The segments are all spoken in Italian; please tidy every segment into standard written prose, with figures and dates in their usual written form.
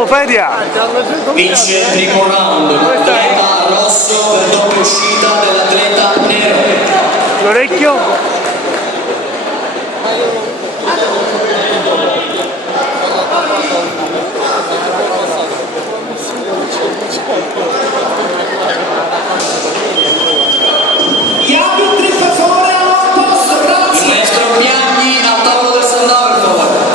Oh, Fedia! Vince il primo round l'atleta rosso per doppia uscita dell'atleta nero. L'orecchio? Gli arbitri per favore al posto, grazie. Il maestro Biagni al tavolo del Sandà, per favore.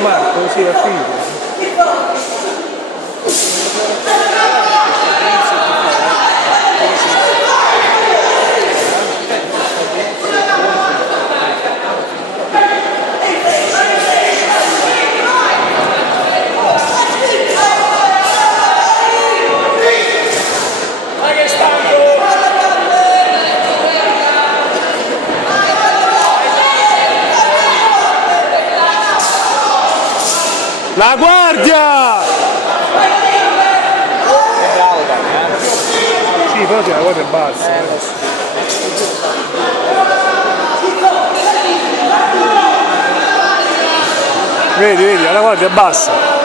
Marco, sì, è finito. La guardia! È bravo Dani, Sì, però la guardia è bassa. Vedi, la guardia è bassa.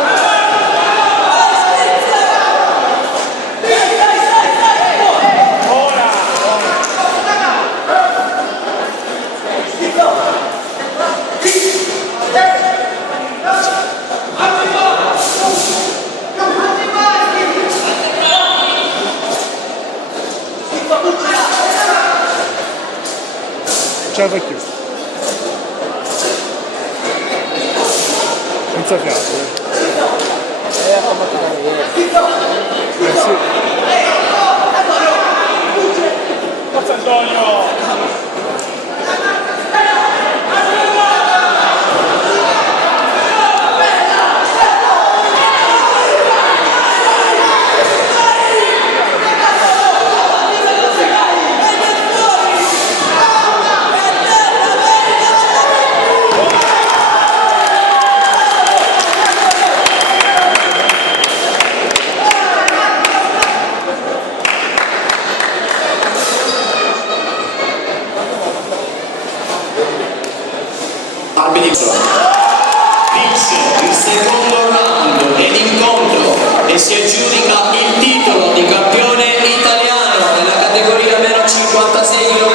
Ciao vecchio. Senza fiato, sì. Forza Antonio! Vince il secondo round dell'incontro e si aggiudica il titolo di campione italiano nella categoria meno 56 kg.